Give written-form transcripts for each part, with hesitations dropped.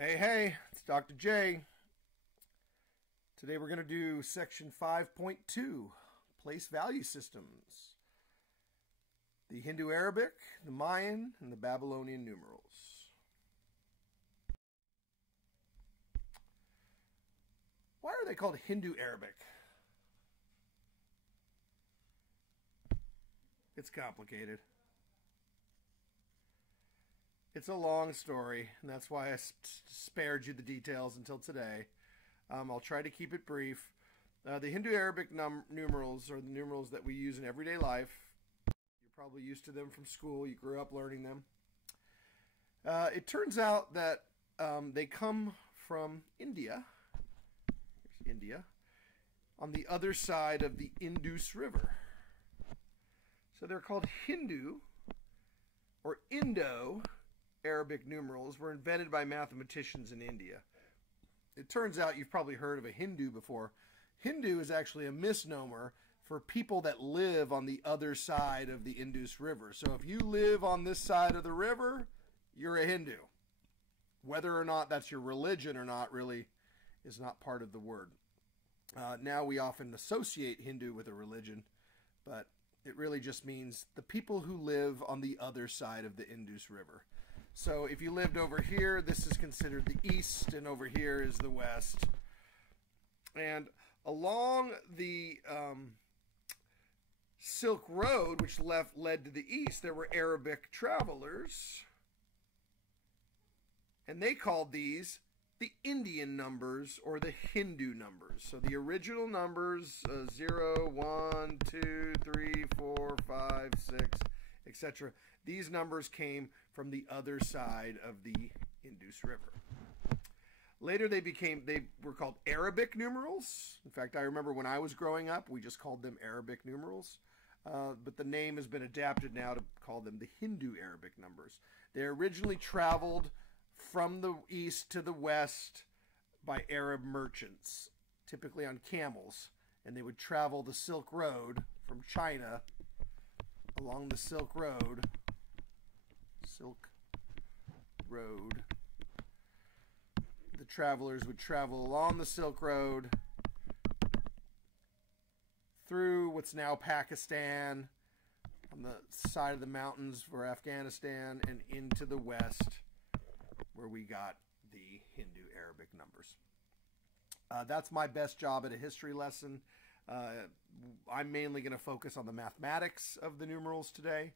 Hey, it's Dr. J. Today we're going to do section 5.2, place value systems. The Hindu-Arabic, the Mayan, and the Babylonian numerals. Why are they called Hindu-Arabic? It's complicated. It's a long story, and that's why I spared you the details until today. I'll try to keep it brief. The Hindu-Arabic numerals are the numerals that we use in everyday life. You're probably used to them from school. You grew up learning them. It turns out that they come from India. Here's India. On the other side of the Indus River. So they're called Hindu or Indo-Arabic numerals were invented by mathematicians in India. It turns out you've probably heard of a Hindu before. Hindu is actually a misnomer for people that live on the other side of the Indus River. So if you live on this side of the river, you're a Hindu. Whether or not that's your religion or not really is not part of the word. Now we often associate Hindu with a religion, but it really just means the people who live on the other side of the Indus River. So if you lived over here, this is considered the east, and over here is the west. And along the Silk Road, which led to the east, there were Arabic travelers. And they called these the Indian numbers or the Hindu numbers. So the original numbers, 0, 1, 2, 3, 4, 5, 6, etc. These numbers came from the other side of the Indus River. Later they were called Arabic numerals. In fact, I remember when I was growing up, we just called them Arabic numerals. But the name has been adapted now to call them the Hindu-Arabic numbers. They originally traveled from the east to the west by Arab merchants, typically on camels, and they would travel the Silk Road from China along the Silk Road. The travelers would travel along the Silk Road through what's now Pakistan, on the side of the mountains for Afghanistan, and into the west, where we got the Hindu-Arabic numbers. That's my best job at a history lesson. I'm mainly going to focus on the mathematics of the numerals today,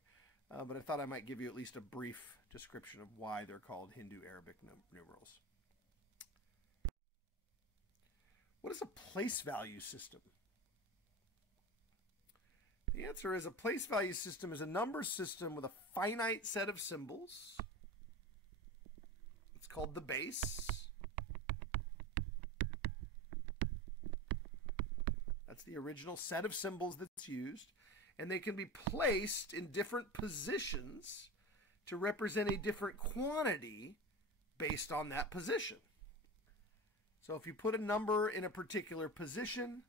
but I thought I might give you at least a brief description of why they're called Hindu-Arabic numerals. What is a place value system? The answer is a place value system is a number system with a finite set of symbols. It's called the base. That's the original set of symbols that's used. And they can be placed in different positions to represent a different quantity based on that position. So if you put a number in a particular position,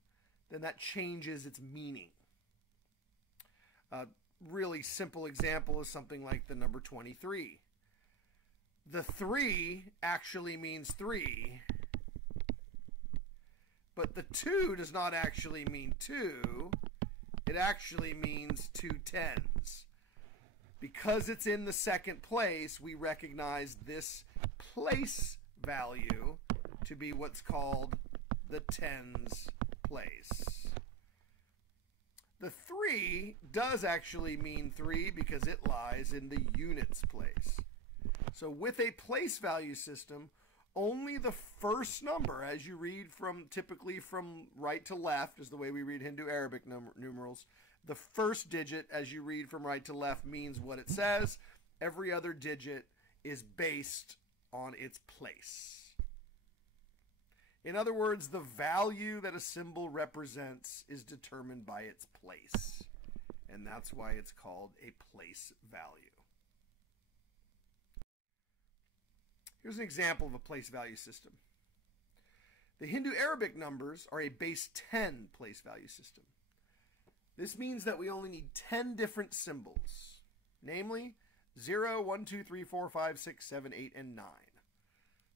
then that changes its meaning. A really simple example is something like the number 23. The 3 actually means 3, but the 2 does not actually mean 2. It actually means 2 tens. Because it's in the second place, we recognize this place value to be what's called the tens place. The 3 does actually mean 3 because it lies in the units place. So with a place value system, only the first number, as you read typically from right to left, is the way we read Hindu-Arabic numerals. The first digit, as you read from right to left, means what it says. Every other digit is based on its place. In other words, the value that a symbol represents is determined by its place. And that's why it's called a place value. Here's an example of a place value system. The Hindu-Arabic numbers are a base 10 place value system. This means that we only need 10 different symbols, namely 0, 1, 2, 3, 4, 5, 6, 7, 8, and 9.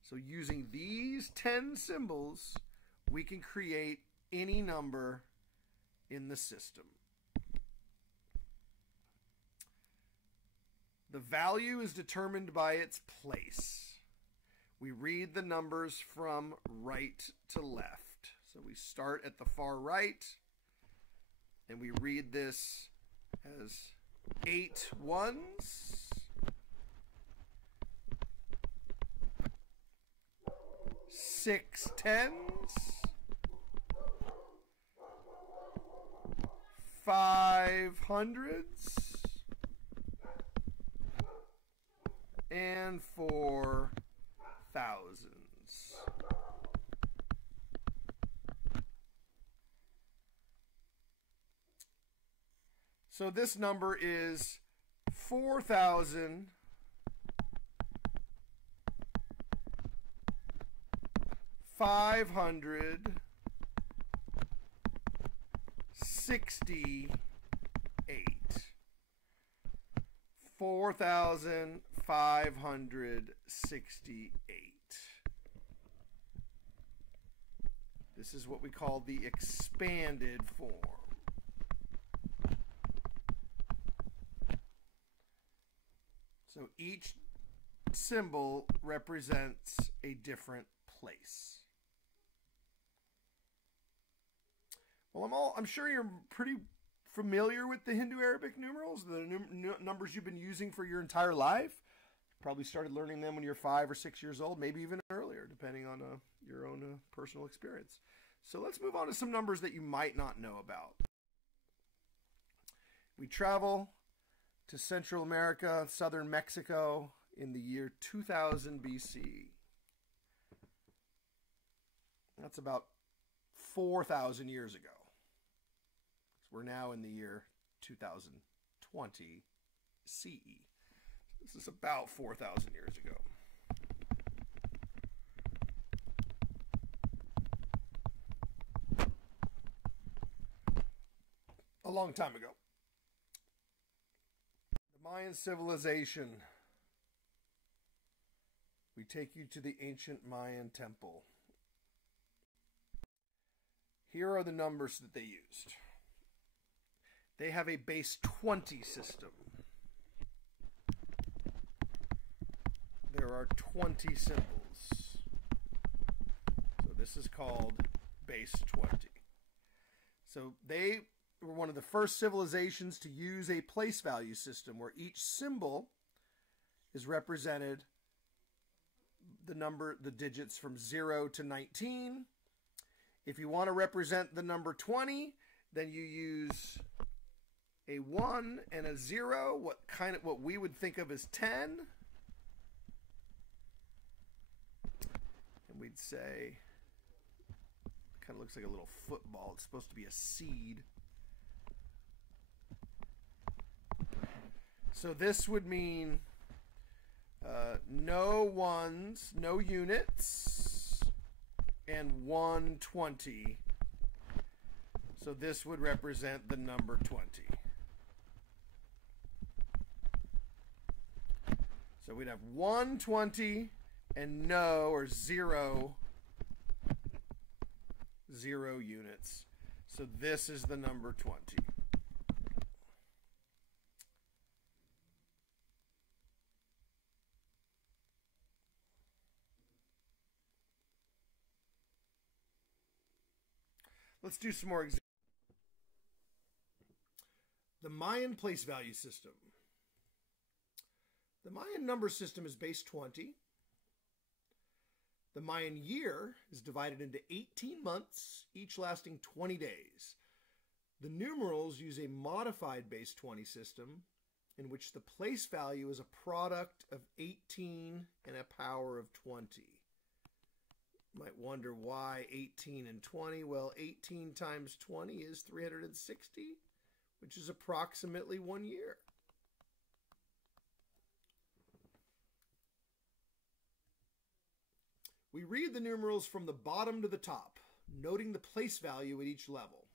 So using these 10 symbols, we can create any number in the system. The value is determined by its place. We read the numbers from right to left. So we start at the far right, and we read this as 8 ones, 6 tens, 5 hundreds, and 4 thousands. So this number is 4,568. 4,568. This is what we call the expanded form. So each symbol represents a different place. Well, I'm sure you're pretty familiar with the Hindu Arabic numerals, the numbers you've been using for your entire life. Probably started learning them when you're 5 or 6 years old, maybe even earlier, depending on your own personal experience. So let's move on to some numbers that you might not know about. We travel to Central America, southern Mexico, in the year 2000 BC. That's about 4,000 years ago. We're now in the year 2020 CE. This is about 4,000 years ago. A long time ago. The Mayan civilization. We take you to the ancient Mayan temple. Here are the numbers that they used. They have a base 20 system. There are 20 symbols. So this is called base 20. So they were one of the first civilizations to use a place value system where each symbol is represented the digits from 0 to 19. If you want to represent the number 20, then you use a 1 and a 0, what we would think of as 10. And we'd say, kind of looks like a little football. It's supposed to be a seed. So this would mean no ones, no units, and 120. So this would represent the number 20. So we'd have 120 and no or zero units. So this is the number 20. Let's do some more examples. The Mayan place value system. The Mayan number system is base 20. The Mayan year is divided into 18 months, each lasting 20 days. The numerals use a modified base 20 system in which the place value is a product of 18 and a power of 20. You might wonder why 18 and 20. Well, 18 times 20 is 360, which is approximately 1 year. We read the numerals from the bottom to the top, noting the place value at each level.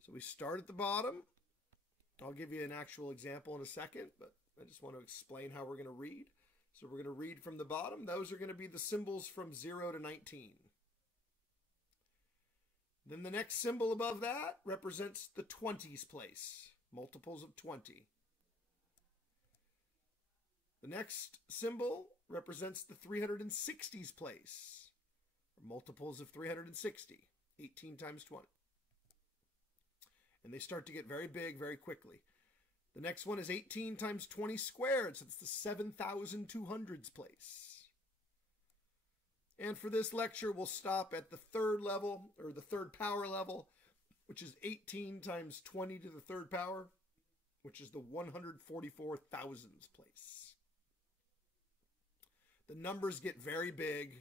So we start at the bottom. I'll give you an actual example in a second, but I just want to explain how we're going to read. So we're going to read from the bottom. Those are going to be the symbols from 0 to 19. Then the next symbol above that represents the 20s place, multiples of 20. The next symbol represents the 360s place, or multiples of 360, 18 times 20. And they start to get very big very quickly. The next one is 18 times 20 squared, so it's the 7,200s place. And for this lecture, we'll stop at the third level, or the third power level, which is 18 times 20 to the third power, which is the 144,000s place. The numbers get very big,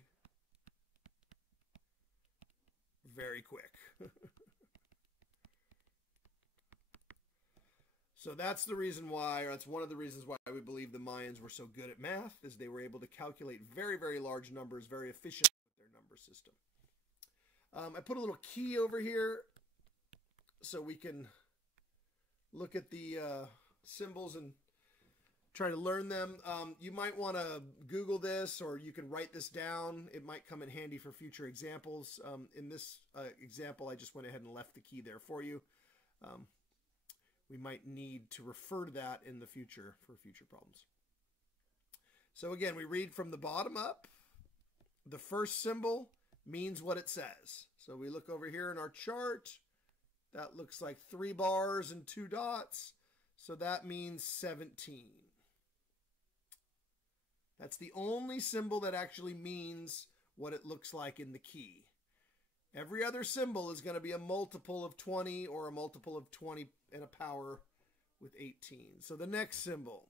very quick. So that's the reason why, or that's one of the reasons why we believe the Mayans were so good at math, is they were able to calculate very, very large numbers very efficiently with their number system. I put a little key over here so we can look at the symbols and try to learn them. You might want to Google this, or you can write this down. It might come in handy for future examples. In this example, I just went ahead and left the key there for you. We might need to refer to that in the future for future problems. So again, we read from the bottom up. The first symbol means what it says. So we look over here in our chart. That looks like 3 bars and 2 dots. So that means 17. That's the only symbol that actually means what it looks like in the key. Every other symbol is going to be a multiple of 20 or a multiple of 20 and a power with 18. So the next symbol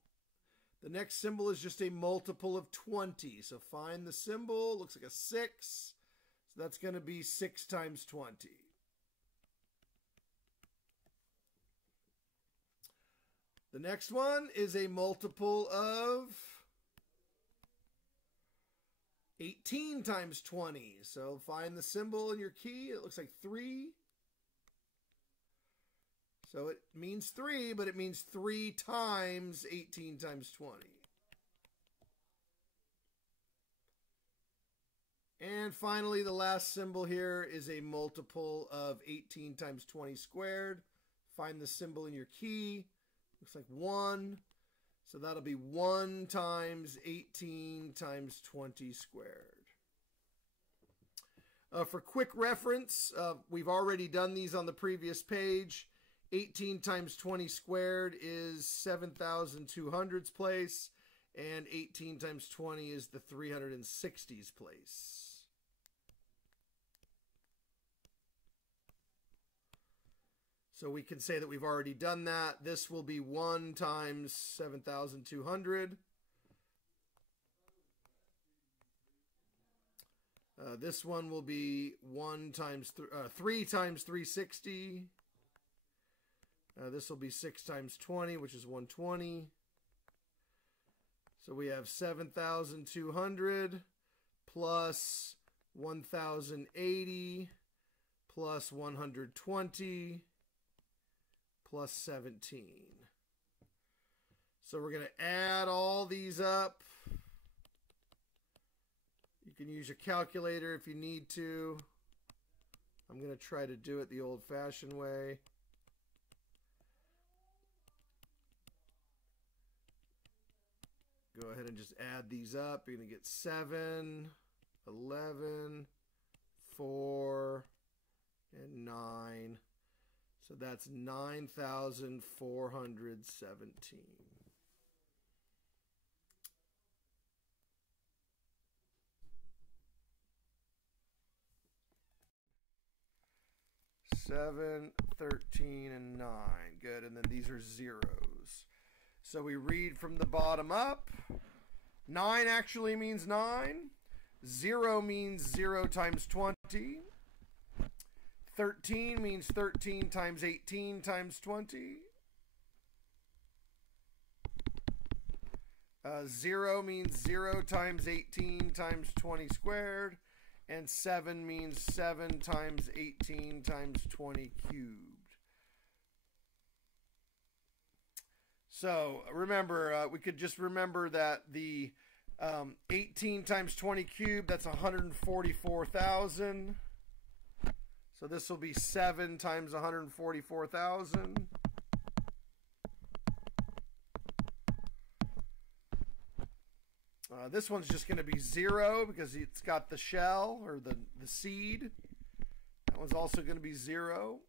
is just a multiple of 20. So find the symbol. Looks like a 6. So that's going to be 6 times 20. The next one is a multiple of 18 times 20. So find the symbol in your key. It looks like 3. So it means 3, but it means 3 times 18 times 20. And finally, the last symbol here is a multiple of 18 times 20 squared. Find the symbol in your key. Looks like 1. So that'll be 1 times 18 times 20 squared. For quick reference, we've already done these on the previous page. 18 times 20 squared is 7,200s place, and 18 times 20 is the 360s place. So we can say that we've already done that. This will be 1 times 7,200. This one will be 3 times 360. This will be 6 times 20, which is 120. So we have 7,200 plus 1,080 plus 120 plus 17. So we're going to add all these up. You can use your calculator if you need to. I'm going to try to do it the old-fashioned way. Go ahead and just add these up. You're going to get 7, 11, 4, and 9. So that's 9,417. Seven, 13, and 9. Good. And then these are zeros. So we read from the bottom up. 9 actually means 9. 0 means 0 times 20. 13 means 13 times 18 times 20. 0 means 0 times 18 times 20 squared. And 7 means 7 times 18 times 20 cubed. So remember, we could just remember that the 18 times 20 cubed, that's 144,000. So this will be 7 times 144,000. This one's just going to be 0 because it's got the shell or the seed. That one's also going to be 0.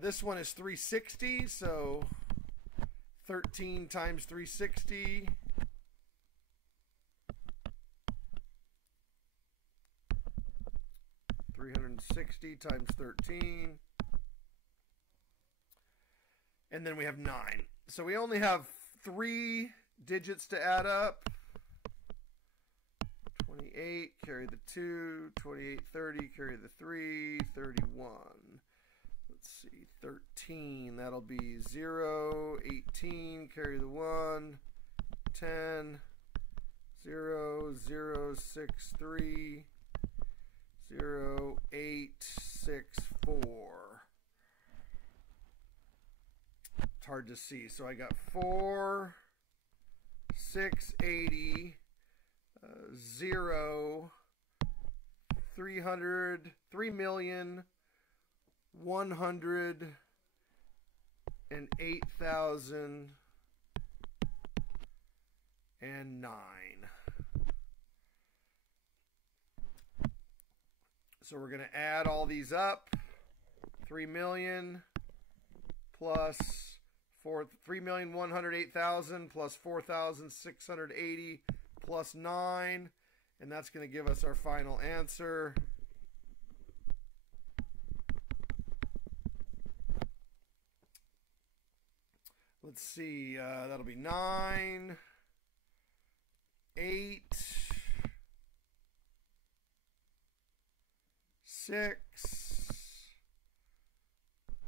This one is 360, so 13 times 360. $360 times 13. And then we have 9. So we only have 3 digits to add up. 28, carry the 2, 28, 30, carry the 3, 31. Let's see, 13, that'll be 0, 18, carry the 1, 10, 0, 0, 6, 3, 0, 8, 6, 4. It's hard to see. So I got 4, 6, 80, 0, 300, 3,108,009. So we're going to add all these up. 3 million plus 3,108,000 plus 4,680 plus 9. And that's going to give us our final answer. Let's see. That'll be 9, 8, 6,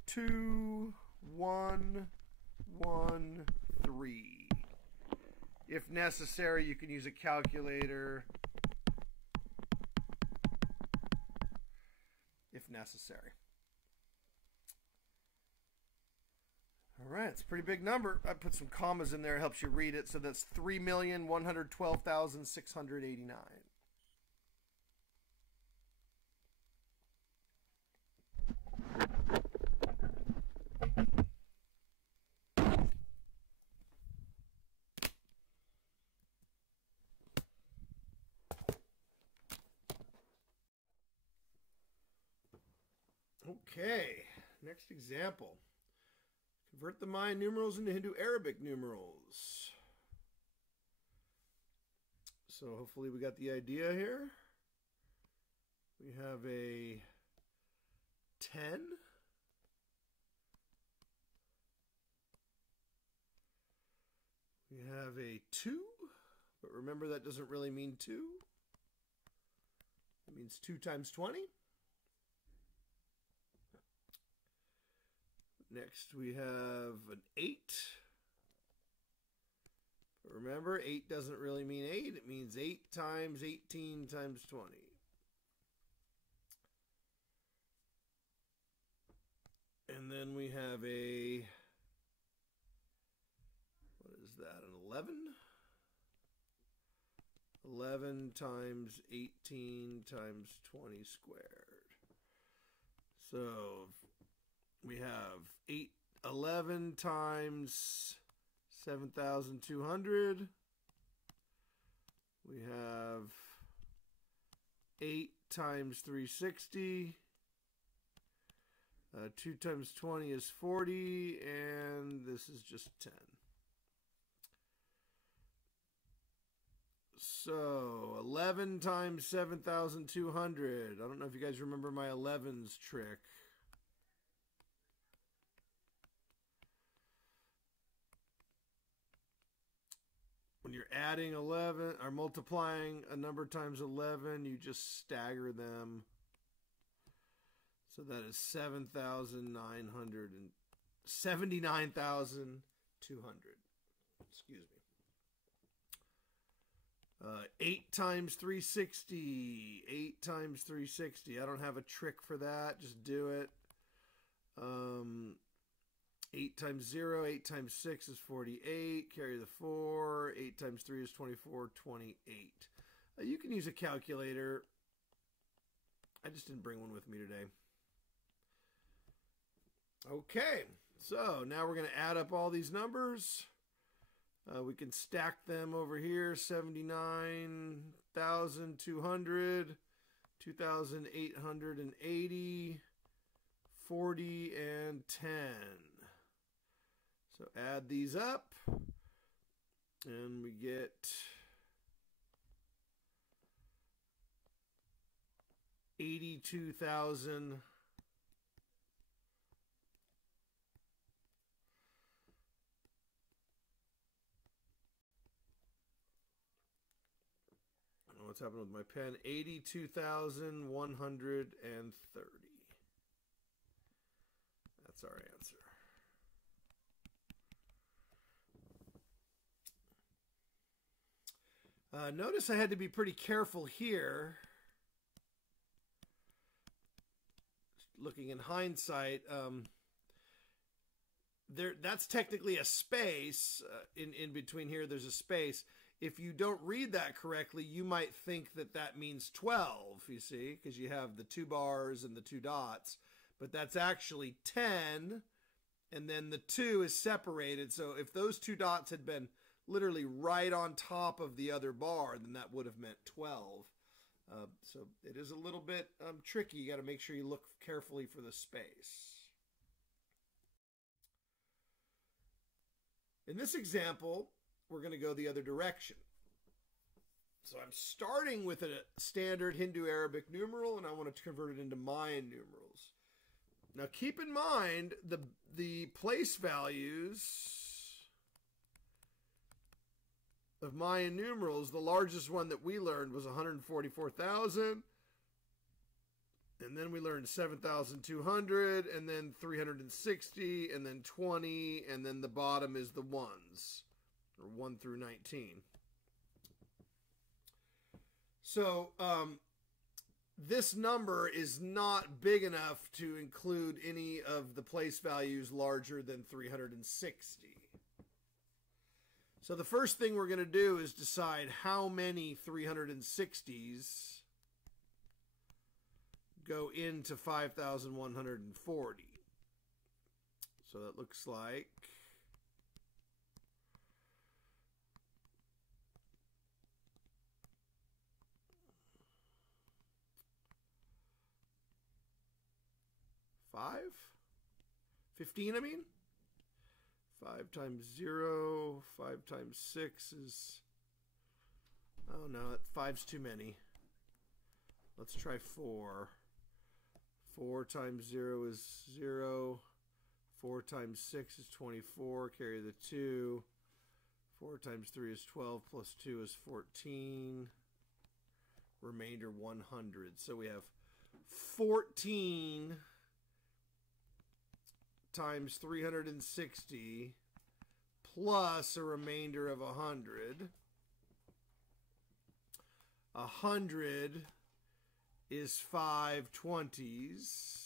2, 1, 1, 3. If necessary, you can use a calculator. If necessary. All right, it's a pretty big number. I put some commas in there, it helps you read it. So that's 3,112,689. Okay, next example. Convert the Mayan numerals into Hindu-Arabic numerals. So hopefully we got the idea here. We have a 10. We have a 2, but remember that doesn't really mean 2. It means 2 times 20. Next we have an 8. But remember, 8 doesn't really mean 8. It means 8 times 18 times 20. And then we have a, what is that, an 11? 11 times 18 times 20 squared. So we have 11 times 7,200. We have 8 times 360. 2 times 20 is 40, and this is just 10. So 11 times 7,200. I don't know if you guys remember my 11s trick. When you're adding 11 or multiplying a number times 11, you just stagger them. So that is 79,200. Excuse me. 8 times 360. 8 times 360. I don't have a trick for that. Just do it. 8 times 0, 8 times 6 is 48. Carry the 4. 8 times 3 is 24, 28. You can use a calculator. I just didn't bring one with me today. Okay, so now we're going to add up all these numbers. We can stack them over here. 79,200, 2,880, 40, and 10. So add these up, and we get 82,000. I don't know what's happened with my pen. 82,130. That's our answer. Notice I had to be pretty careful here. Looking in hindsight, that's technically a space. In between here, there's a space. If you don't read that correctly, you might think that that means 12, you see, because you have the 2 bars and the 2 dots. But that's actually 10, and then the 2 is separated. So if those 2 dots had been literally right on top of the other bar, then that would have meant 12. So it is a little bit tricky. You got to make sure you look carefully for the space. In this example, we're going to go the other direction. So I'm starting with a standard Hindu-Arabic numeral, and I want to convert it into Mayan numerals. Now keep in mind the place values of Mayan numerals. The largest one that we learned was 144,000. And then we learned 7,200, and then 360, and then 20, and then the bottom is the ones, or 1 through 19. So this number is not big enough to include any of the place values larger than 360. So the first thing we're going to do is decide how many 360s go into 5,140. So that looks like 15, I mean. 5 times 0, 5 times 6 is, oh no, 5's too many. Let's try 4. 4 times 0 is 0. 4 times 6 is 24. Carry the 2. 4 times 3 is 12. Plus 2 is 14. Remainder 100. So we have 14 times 360 plus a remainder of 100. 100 is 5 20s.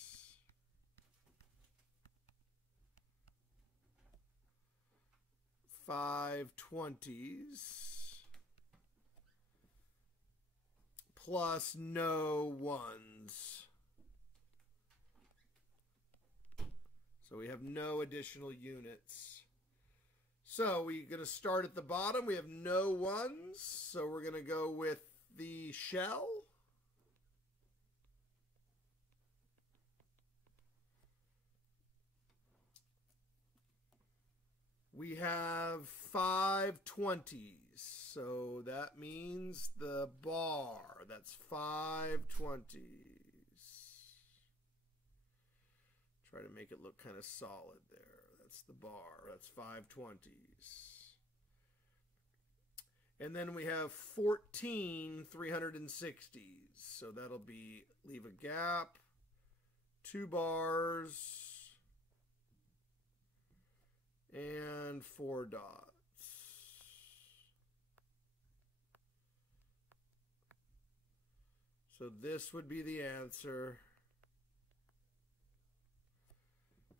Plus no ones. So we have no additional units. So we're going to start at the bottom. We have no ones. So we're going to go with the shell. We have 5 20s. So that means the bar. That's 5 20s. Try to make it look kind of solid there. That's the bar. That's 5 20s. And then we have 14 360s. So that'll be, leave a gap, 2 bars, and 4 dots. So this would be the answer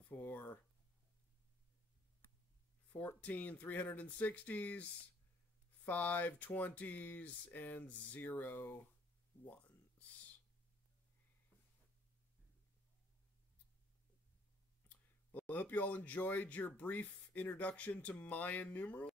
for 14 360s, 5 20s, and 0 1s. Well, I hope you all enjoyed your brief introduction to Mayan numerals.